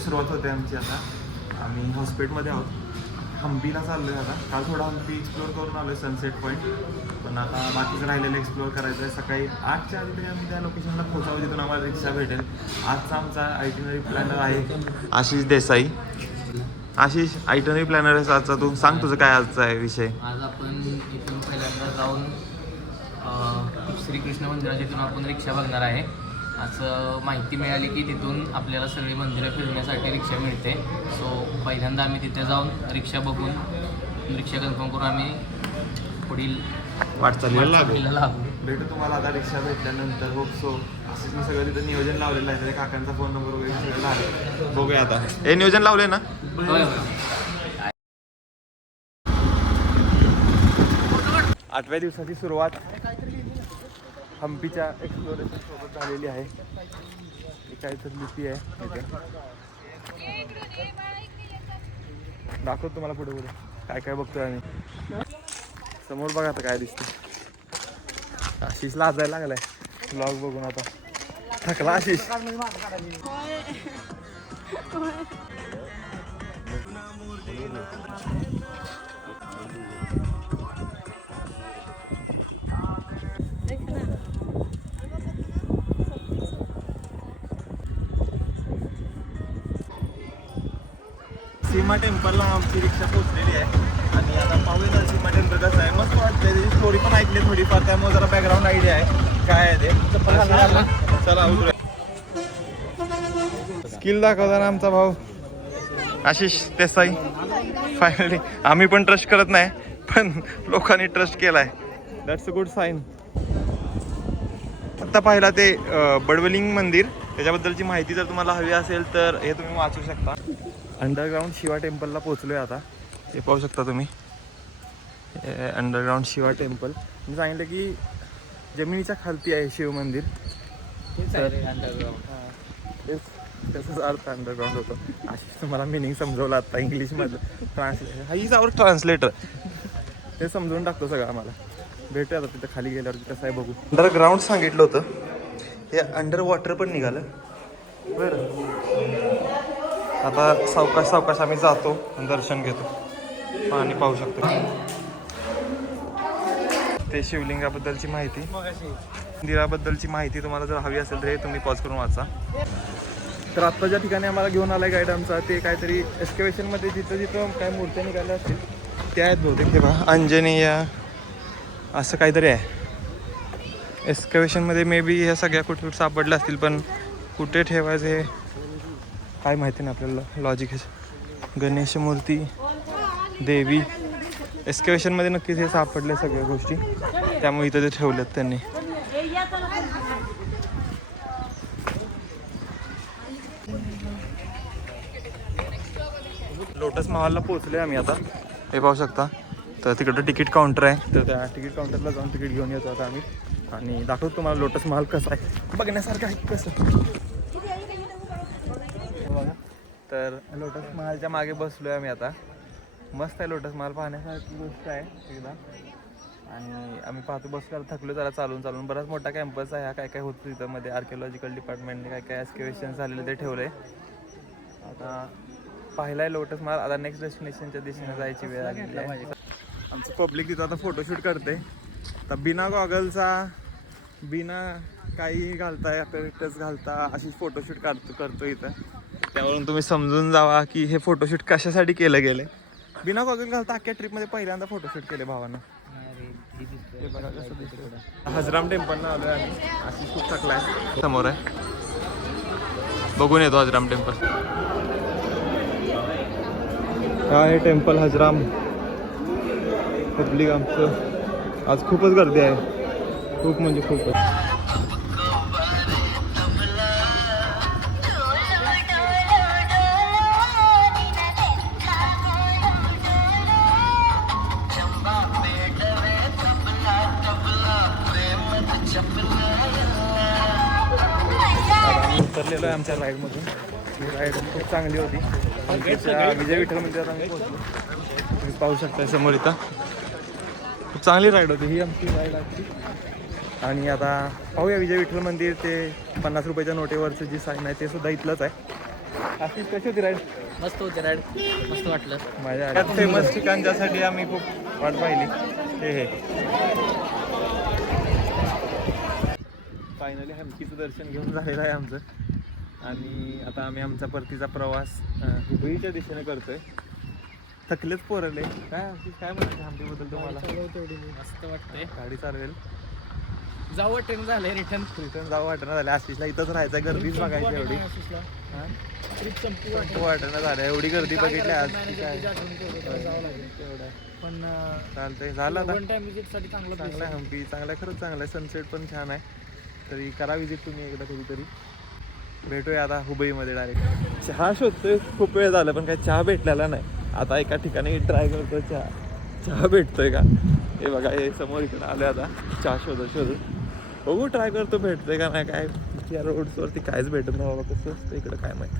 सुरुवात होते आमची आता. आम्ही हॉस्पिटलमध्ये आहोत. हम्पीला चाललो आहे आता. काल थोडा हम्पी एक्सप्लोअर करून आलो आहे सनसेट पॉईंट. पण आता बाकीचं राहिलेलं एक्सप्लोअर करायचं आहे. सकाळी 8च्या आधी तरी आम्ही त्या लोकेशनला पोहोचावं जिथून आम्हाला रिक्षा भेटेल. आजचा आमचा आयटिनरी प्लॅनर आहे आशिष देसाई. आशिष, आयटिनरी प्लॅनर आहे आजचा. तू सांग तुझं काय आजचा आहे विषय. आज आपण इथून पहिल्यांदा जाऊन श्रीकृष्ण मंदिराच्या इथून आपण रिक्षा बघणार आहे. असं माहिती मिळाली की तिथून आपल्याला सगळी मंदिरं फिरण्यासाठी रिक्षा मिळते. सो पहिल्यांदा आम्ही तिथे जाऊन रिक्षा बघून रिक्षा कन्फर्म करून आम्ही पुढील वाटचालीला लागू. भेटू तुम्हाला आता रिक्षा भेटल्यानंतर. Hope so. आशिषने सगळं तिथं नियोजन लावलेलं आहे. त्याच्या काकांचा फोन नंबर वगैरे सगळं आहे. बघूया आता. हे नियोजन लावले ना. होय. 8व्या दिवसाची सुरुवात हम्पीच्या एक्सप्लोरेशन सोबत झालेली आहे. ही काहीतरी लिपी आहे इथे. दाखवतो तुम्हाला पुढे पुढे काय काय बघतोय आम्ही. समोर बघा आता काय दिसतं. आशिष लाजायला लागलाय व्लॉग बघून. आता थकला आशिष. सीमा टेम्पलला आमची रिक्षा पोहोचलेली आहे. आणि आता पाहूया ना सीमा टेम्पल कसं आहे. मस्त वाटतंय. त्याची स्टोरी पण ऐकली थोडीफार, त्यामुळे जरा बॅकग्राऊंड आयडिया आहे काय आहे ते. चला उतरूया. स्किल दाखवताना आमचा भाऊ आशिष देसाई. फायनली आम्ही पण ट्रस्ट करत नाही, पण लोकांनी ट्रस्ट केलाय. That's a good sign. आता पाहिला ते बडवलिंग मंदिर, त्याच्याबद्दलची माहिती जर तुम्हाला हवी असेल तर हे तुम्ही वाचू शकता. अंडरग्राऊंड शिवा टेम्पलला पोहोचलो आहे आता. हे पाहू शकता तुम्ही. Underground Shiva temple. मी सांगितलं की जमिनीच्या खालती आहे शिव मंदिर. तेच त्याचाच अर्थ अंडरग्राऊंड होतो. अशी तुम्हाला मिनिंग समजवलं आता इंग्लिशमध्ये. ट्रान्सलेटर हा इज आवर ट्रान्सलेटर. ते समजून टाकतो सगळं आम्हाला. भेटूया आता तिथं खाली गेल्यावर कसं आहे बघू. अंडरग्राऊंड सांगितलं होतं. हे अंडर वॉटर पण निघालं बरं. आता सावकाश सावकाश आम्ही जातो आणि दर्शन घेतो. पाणी पाहू शकतो. ते शिवलिंगाबद्दलची माहिती, मंदिराबद्दलची माहिती तुम्हाला जर हवी असेल तर हे तुम्ही पॉज करून वाचा. तर आत्ता ज्या ठिकाणी आम्हाला घेऊन आलाय गाईड आमचा, ते काहीतरी एक्सकॅव्हेशनमध्ये जिथं जिथं काय मूर्त्या निघाल्या असतील त्या आहेत बहुतेक. हे बघा अंजनेय असं काहीतरी आहे. एक्सकॅव्हेशनमध्ये मे बी ह्या सगळ्या कुठे कुठे सापडल्या असतील, पण कुठे ठेवायचं हे काय माहिती नाही आपल्याला. लॉजिक आहे. गणेश मूर्ती, देवी एक्सकॅव्हेशनमध्ये नक्कीच हे सापडले सगळ्या गोष्टी, त्यामुळे इथं ते ठेवल्यात त्यांनी. लोटस महालला पोहोचले आम्ही आता. हे पाहू शकता. तर तिकडं तिकीट काउंटर आहे, तर त्या तिकीट काउंटरला जाऊन तिकीट घेऊन येतो आता आम्ही. आणि दाखवतो तुम्हाला लोटस महाल कसं आहे, बघण्यासारखं आहे कसं. तर लोटस महालच्या मागे बसलो आहे आम्ही आता. मस्त आहे लोटस महाल, पाहण्यासारखी गोष्ट आहे एकदा. आणि आम्ही पाहतो बसलो, थकलो जरा चालून चालून. बराच मोठा कॅम्पस आहे हा. काय काय होतं तिथं मध्ये आर्किओलॉजिकल डिपार्टमेंटने काय काय एक्सकॅव्हेशन झालेलं ते ठेवलं आहे. आता पाहिला आहे लोटस महाल. आता नेक्स्ट डेस्टिनेशनच्या दिशेने जायची वेळ आलेली आहे. आमचं पब्लिक तिथं आता फोटोशूट करते. तर बिना गॉगलचा, बिना काही घालता ॲपरेटस घालता अशीच फोटोशूट करतो इथं. त्यावरून तुम्ही समजून जावा की हे फोटोशूट कशासाठी केलं गेलं. बिना गॉगल घालता अख्ख्या ट्रिपमध्ये पहिल्यांदा फोटोशूट केले भावानं. हे बघा कसं दिसतं. हजराम टेम्पलला आलो आहे आम्ही. अशी खूप थकला आहे. समोर आहे, बघून येतो हजराम टेम्पल. हा हे टेम्पल हजराम. पब्लिक आमचं आज खूपच गर्दी आहे, खूप म्हणजे खूपच. उतरलेलो आहे आमच्या राईडमधून. ही राईड खूप चांगली होती. विजय विठ्ठल मंदिरात आम्ही पोहोचलो. तुम्ही पाहू शकता समोर इथं. खूप चांगली राईड होती ही आमची राईड आजची. आणि आता पाहूया विजय विठ्ठल मंदिर. ते 50 रुपयाच्या नोटेवरचं जी साईन आहे ते सुद्धा इथलंच आहे. आशिष कशी होती राईड? मस्त होते राईड, मस्त वाटलं. माझ्या फेमस ठिकाण ज्यासाठी आम्ही खूप वाट पाहिली हे फायनली हम्पीचं दर्शन घेऊन झालेलं आहे आमचं. आणि आता आम्ही आमचा परतीचा प्रवास हुबळीच्या दिशेने करतोय. थकलेच पोरले काय काय म्हणायचं हम्पीबद्दल तुम्हाला? मस्त वाटतंय, गाडी चालवेल. जाऊ वाटेन झालंय, रिटर्न जाऊ वाटणं झालं. आशिषला इथंच राहायचं, गर्दीच बघायची एवढी. संपू वाटणं झालं, एवढी गर्दी बघितली आज पण चालतंय. झालं आता विजिटसाठी चांगलं आहे हम्पी, चांगलं आहे, खरंच चांगलं आहे. सनसेट पण छान आहे. तरी करा विजिट तुम्ही एकदा कधीतरी. भेटूया आता हुबळीमध्ये डायरेक्ट. चहा शोधतोय, खूप वेळ झालं पण काही चहा भेटलेला नाही. आता एका ठिकाणी ट्राय करतो चहा भेटतोय का. हे बघा हे समोर इकडे आले आता चहा शोधत बघू ट्राय करतो भेटतोय का नाही. काय या रोड्सवरती काहीच भेटत नाही बाबा, कसं असतं इकडं काय माहिती.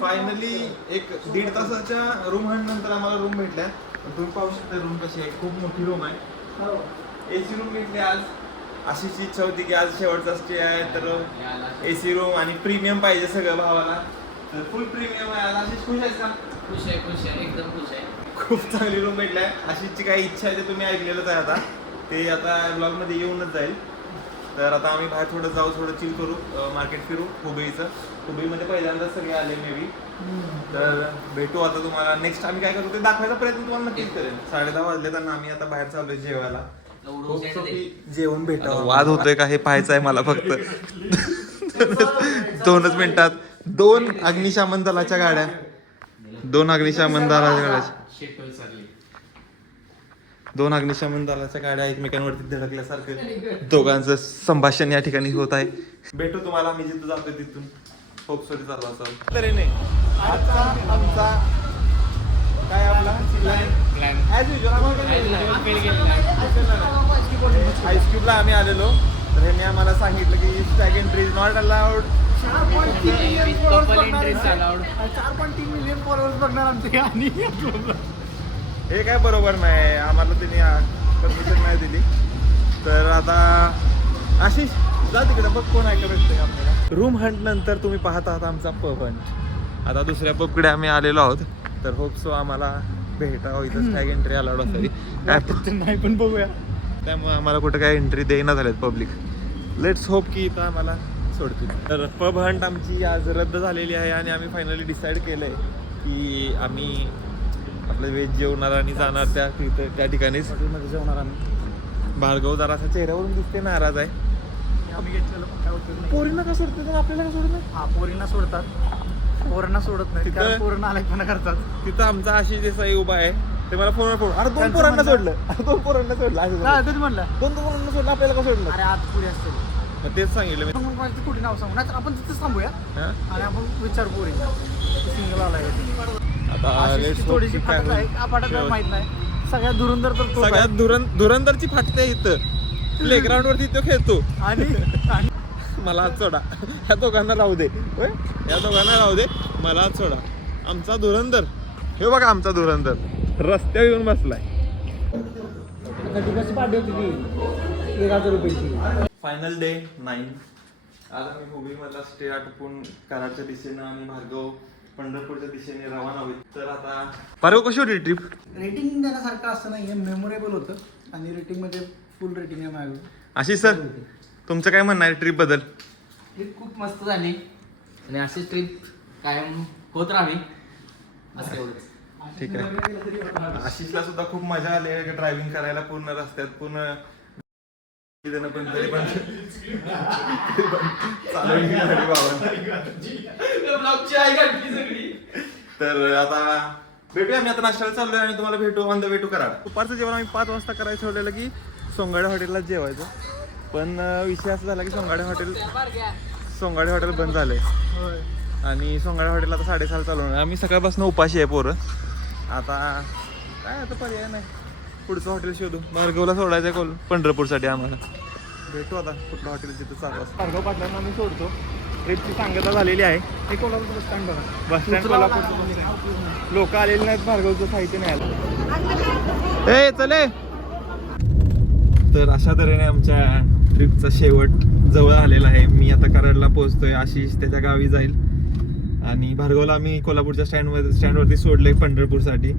फायनली एक 1.5 तासाच्या रूम हंट नंतर आम्हाला रूम भेटल्या. तुम्ही पाहू शकता रूम कशी आहे, खूप मोठी रूम आहे. AC रूम भेटली आज. अशीच इच्छा होती की आज शेवटचा स्टे आहे तर AC रूम आणि प्रीमियम पाहिजे सगळं भावाला, तर फुल प्रीमियम आहे. आज अशीच खुश आहेस का? खुश आहे, एकदम खुश आहे. खूप चांगली रूम भेटली आहे. अशीची काही इच्छा आहे ते तुम्ही ऐकलेलंच आहे. आता ते आता ब्लॉगमध्ये येऊनच जाईल. तर आता आम्ही बाहेर थोडं जाऊ, थोडं चिल करू, मार्केट फिरू हुबळीचं. हुबळीमध्ये पहिल्यांदाच सगळे आले मे बी. तर भेटू आता तुम्हाला. नेक्स्ट आम्ही काय करतो ते दाखवायचा प्रयत्न तुम्हाला नक्कीच करेन. 10:30 वाजले तर आम्ही आता बाहेर चाललोय जेवायला. जेवण भेटावं. वाद होतोय का हे पाहायचं आहे मला फक्त. 2च मिनिटात 2 अग्निशमन दलाच्या गाड्या, 2 अग्निशमन दलाच्या गाड्या, 2 अग्निशमन दलाच्या गाड्या एकमेकांवरती धडकल्यासारखं दोघांचं संभाषण या ठिकाणी होत आहे. भेटू तुम्हाला मी जिथं जातोय तिथून. होप सॉरी चालू असाल तरी नाही. आजचा आमचा काय आपला प्लॅन ॲज आईस्क्यूबला आम्ही आलेलो. तर ह्यांनी आम्हाला सांगितलं की Stag entry is not allowed. 4.3 million followers बघणार आमचे. आणि हे काय बरोबर नाही, आम्हाला त्यांनी परमिशन नाही दिली. तर आता आशिष जा तिकडे बघ कोण ऐका भेटतंय आपल्याला. रूम हंट नंतर तुम्ही पाहत आहात आमचा पब हंट. आता दुसऱ्या पबकडे आम्ही आलेलो आहोत. तर होप सो आम्हाला भेटावं इथं स्टॅग एंट्री अलाउड असावी काय नाही, पण बघूया. त्यामुळे आम्हाला कुठं काय एंट्री देईना झालेत पब्लिक. लेट्स होप की इथं आम्हाला सोडतील. तर पब हंट आमची आज रद्द झालेली आहे आणि आम्ही फायनली डिसाईड केलं आहे की आम्ही आपलं व्हेज जेवणार आणि जाणार त्या ठिकाणीच हॉटेलमध्ये जेवणार आम्ही. भार्गव जरा असा चेहऱ्यावरून दिसते नाराज आहे. आम्ही घेतलेलं पण काय होतं पोरींना का सोडतात आपल्याला का सोडत नाही? हा, पोरींना सोडतात, पोरांना सोडत नाही. तिथं- पोरांना आलेपणा करतात. तिथं आमचा आशिष देसाई उभा आहे. ते मला फोनवर फोन, अरे 2 पोरांना सोडलं, 2 पोरांना सोडलं असं हा, झालं. तेच म्हणलं. 2 पोरांना सोडलं आपल्याला का सोडलं? अरे आत पुढे असते. मग तेच सांगितलं मी. मग कुठे नाव सांगू नाही, आपण तिथेच थांबूया हा? आणि आपण विचार पोरी सिंगल आलाय. आता let's hope थोडीशी की काय फाटत आहे, होईल. आपल्याला माहित नाही. सगळ्यात धुरंधर तर तोच आहे. सगळ्यात धुरंदरची फाटते इथं प्लेग्राऊंड वरती तो खेळतो. आणि मला हात सोडा, ह्या दोघांना राहू दे, होय या दोघांना राहू दे, मला हात सोडा. आमचा धुरंदर, हे बघा आमचा धुरंदर रस्त्यावर येऊन बसलाय. Final day 9. आज आम्ही हुबळीमधला स्टे आटपून कराडच्या दिशेनं आणि भार्गव पंढरपूरच्या दिशेने रवाना होईल. तर आता भार्गव कशी होती ट्रिप? रेटिंग देण्यासारखं असं नाही आहे, मेमोरेबल होतं आणि रेटिंगमध्ये फुल रेटिंग आहे माझ्याकडे. आशिष सर तुमचं काय म्हणणं आहे ट्रिप बद्दल? ट्रिप खूप मस्त झाली आणि अशीच ट्रिप कायम होत राहावी असं एवढंच. ठीक आहे. आशिषला सुद्धा खूप मजा आली ड्रायव्हिंग करायला पूर्ण रस्त्यात, पूर्ण पण तरी पण चालवली झाली बाबा. तर आता भेटूया. आम्ही आता नाश्त्याला चाललोय आणि तुम्हाला भेटू on the way to Karad. दुपारचं जेवण आम्ही 5 वाजता करायचं ठेवलेलं की सोंगाडे हॉटेलला जेवायचं. पण विषय असा झाला की सोंगाडे हॉटेल बंद झालंय आणि सोंगाडे हॉटेल आता 6:30 चालू होणार. आम्ही सकाळपासून उपाशी आहे पोरं. आता काय आता पर्याय नाही, पुढचं हॉटेल शोधू. भार्गवला सोडायचं आहे पंढरपूरसाठी. आम्हाला भेटू आता कुठलं हॉटेल तिथं चालू असतं. भार्गव पाटलांना आम्ही सोडतो. ट्रिपची सांगता झालेली आहे. हे कोल्हापूर बस स्टँड बघा, बस स्टँड कोल्हापूरचं लोक आलेली नाहीत, भार्गवचं साहित्य नाही आलं. ए चले. तर अशा तऱ्हेने आमच्या ट्रिपचा शेवट जवळ आलेला आहे. मी आता कराडला पोहोचतोय, आशिष त्याच्या गावी जाईल आणि भार्गवला आम्ही कोल्हापूरच्या स्टँडवरती सोडलंय पंढरपूरसाठी.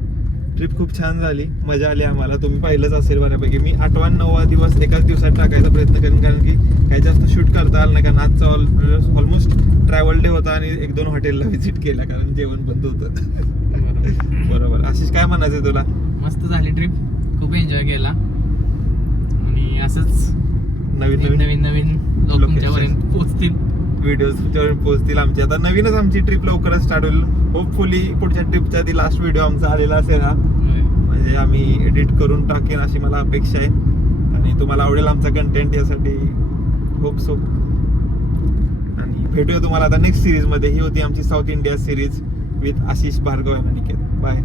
ट्रिप खूप छान झाली, मजा आली आम्हाला. तुम्ही पाहिलंच असेल बऱ्यापैकी. मी 8वा 9वा दिवस एकाच दिवसात टाकायचा प्रयत्न करेन, कारण की काही जास्त शूट करता आलं नाही. कारण आजचा ऑलमोस्ट ट्रॅव्हल डे होता आणि 1-2 हॉटेलला व्हिजिट केला कारण जेवण बंद होतं. बरोबर. आशिष काय म्हणायचं तुला? मस्त झाली ट्रिप, खूप एन्जॉय केला आणि असंच नवीन लोक तुमच्यापर्यंत पोहोचतील, व्हिडिओज तुमच्यापर्यंत पोहोचतील आमची. आता नवीनच आमची ट्रिप लवकरच स्टार्ट होईल. होपफुली पुढच्या ट्रिपचा ती लास्ट व्हिडिओ आमचा आलेला असेल हा, म्हणजे आम्ही एडिट करून टाकेन अशी मला अपेक्षा आहे आणि तुम्हाला आवडेल आमचा कंटेंट, यासाठी होप सो. आणि भेटूया तुम्हाला आता नेक्स्ट सिरीजमध्ये. ही होती आमची South India series with Ashish, Bhargav आणि निकेत. बाय.